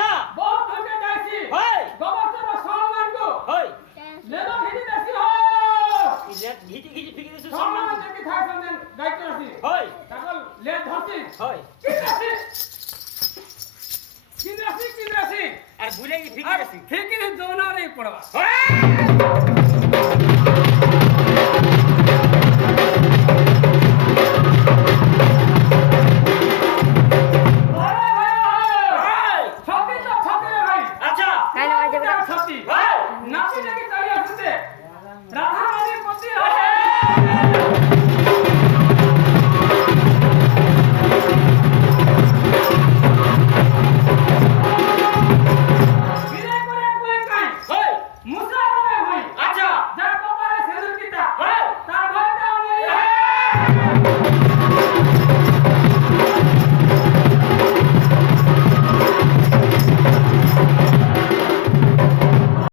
আচ্ছা বহুত ধরে যাইছি হয় গবস্তর সম্মান গো হয় লেলো ভিডি দেছি হো ইলেট ঘিটি ঘিটি ফিকে দিছো সম্মান সম্মান দেখি থাই সম্মান দায়িত্ব আছে হয় তাকল লেট ধরছি হয় কি রাশি আর ভুলে গি ফিকে দিছি ঠিক কি দোনা রে পড়বা হয়